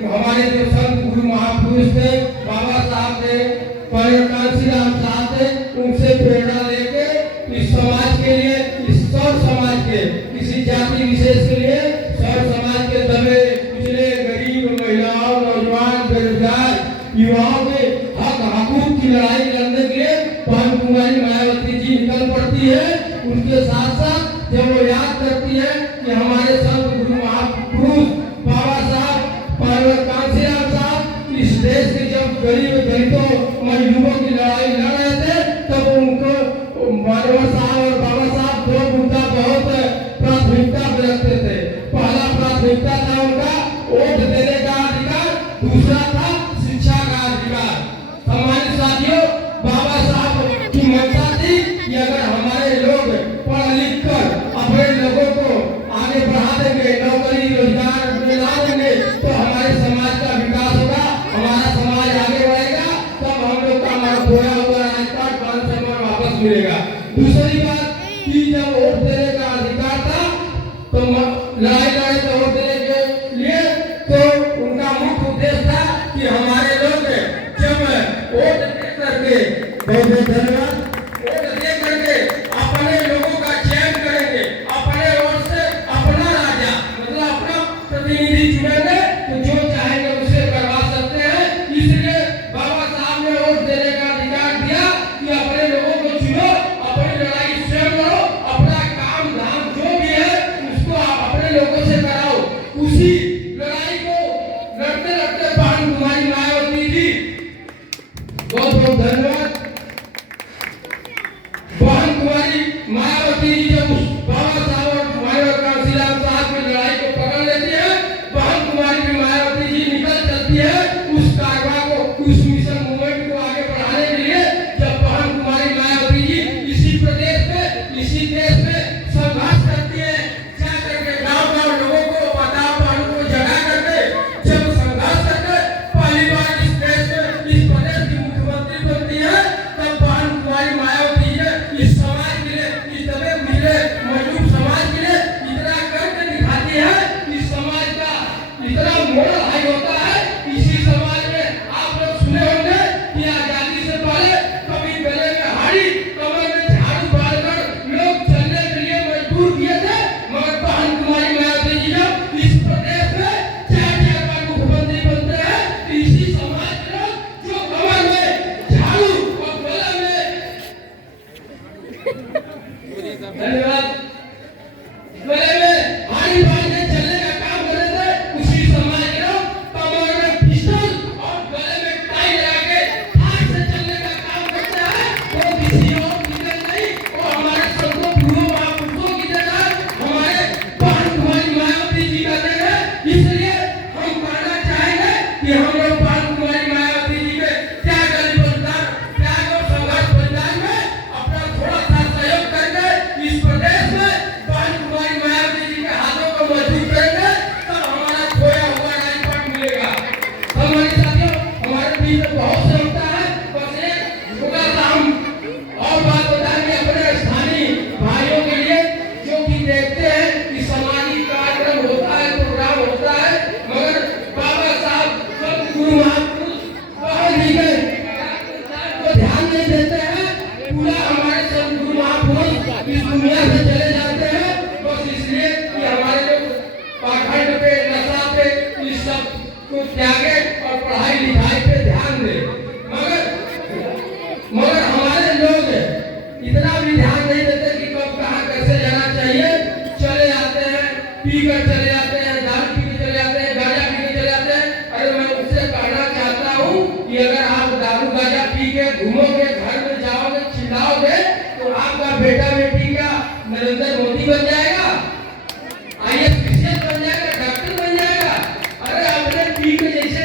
हमारे जो संत गुरु महापुरुष थे, बाबा साहब थे, कांशीराम साहब थे, उनसे प्रेरणा लेके इस समाज के लिए, इस सब समाज के, किसी जाति विशेष के लिए, सब समाज के दबे पिछले गरीब महिलाओं, नौजवान, बेरोजगार युवाओं के हक हकूक की लड़ाई लड़ने के लिए बहन कुमारी मायावती जी निकल पड़ती है। उनके साथ साथ जब वो याद करती है कि हमारे संत गुरु महापुरुष बाबा साहब कांशीराम साहब इस देश के जब गरीब दलितों मजदूरों की लड़ाई लड़ रहे थे, तब उनको बाबा साहब और बाबा साहब दो मुद्दा बहुत प्राथमिकता पे रखते थे। पहला प्राथमिकता था उनका वोट देने का अधिकार, दूसरा था शिक्षा का अधिकार। सम्मानित साथियों, बाबा साहब की मंशा थी कि अगर हमारे लोग पढ़ लिख कर अपने लोगों को आगे बढ़ा देंगे, नौकरी रोजगार दिला देंगे, तो हमारे समाज का विकास होगा, हमारा समाज आगे बढ़ेगा, तब हम लोग का हमारा खोया हुआ राजपाट मान सम्मान वापस मिलेगा। दूसरी बात कि जब वोट देने का अधिकार था तो लड़ाई लड़े तो वोट देने के लिए, तो उनका मुख्य उद्देश्य था कि हमारे लोग जब वोट दे करके, बहुत बहुत धन्यवाद, वोट दे करके अपने लोगों का चयन करेंगे, अपने वोट से अपना राजा मतलब अपना प्रतिनिधि चुनेंगे, तो जो चाहेंगे उसे करवा सकते हैं। इसलिए बाबा साहब ने वोट देने का अधिकार दिया कि अपने लोगों को चुनो, अपनी लड़ाई स्वयं लड़ो, अपना काम धाम जो भी है उसको आप अपने लोगों से कराओ। उसी लड़ाई को लड़ते लड़ते बहन कुमारी मायावती जी, बहुत बहुत धन्यवाद, बहन कुमारी मायावती जी जब उस बाबा साहब और कांशीराम साहब की लड़ाई को पकड़ लेती है, बहन कुमारी मायावती जी निकल चलती है उस कारवा को, उस मिशन मूवमेंट को आगे बढ़ाने के लिए। जब बहन कुमारी मायावती जी इसी प्रदेश में, इसी देश में संघर्ष करती है, क्या करके गांव-गांव लोगों को बताओ बहन को जगा करके जब संघर्ष करके पहली बार इस देश में, इस प्रदेश की मुख्यमंत्री बनती है, तब बहन कुमारी मायावती जी इस समाज के लिए, इस दबे पिछड़े मजदूर समाज के लिए इतना करके दिखाती है कि समाज का इतना मोरल हाई होता है। इसी समाज में आप लोग सुने होंगे कि आजादी से पहले कभी गले में हाड़ी, कमर में झाड़ू बांधकर लोग चलने के लिए मजबूर किए थे, मगर बहन कुमारी मायावती जी जब इस प्रदेश में 4-4 बार मुख्यमंत्री बनते हैं, तो इसी समाज के लोग जो कमर में झाड़ू और गले में धन्यवाद गले में हाड़ी बांध के चलने का काम कर रहे थे, उसी समाज के लोग कमर में पिस्टल और गले में टाई लगा के हाथ से चलने का काम करते हैं। वो किसी और की देन नहीं, वो हमारे संतों गुरुओं महापुरुषों की देन है, हमारे बहन कुमारी मायावती जी का देन है। इसलिए हम कहना चाहेंगे कि हम लोग बहन कुमारी मायावती जी के त्याग और संघर्ष बलिदान में अपना थोड़ा सा सहयोग करके इस प्रदेश में बहन कुमारी मायावती जी के हाथों को मजबूत करेंगे, तब हमारा खोया हुआ राजपाट मिलेगा। हमारे साथियों, हमारे बीच में बहुत से होता है, बस एक छोटा सा हम और बात बताएंगे अपने स्थानीय भाइयों के लिए, जो कि देखते हैं कि सामाजिक कार्यक्रम होता है, प्रोग्राम होता है, मगर बाबा साहब संत गुरु महापुरुष बाहर नहीं गए, तो ध्यान नहीं देते हैं। पूरा हमारे संत गुरु महापुरुष इस दुनिया से चले जाते हैं, बस इसलिए कि हमारे लोग पाखंड पे, नशा पे, इस सब को त्यागे और पढ़ाई लिखाई पे ध्यान दे। मगर हमारे लोग इतना भी ध्यान नहीं देते कि कब कहाँ कैसे जाना चाहिए, चले जाते हैं, पी कर चले जाते हैं, दारू पी के चले जाते हैं, गांजा पी के चले जाते हैं। अरे मैं उससे कहना चाहता हूँ कि अगर आप दारू गांजा पी के घूमोगे, घर में जाओगे, चिल्लाओगे, तो आपका बेटा बेटी क्या नरेंद्र मोदी बन जाएगा, IAS बन जाएगा, डॉक्टर बन जाएगा? अरे अपने पी के जैसे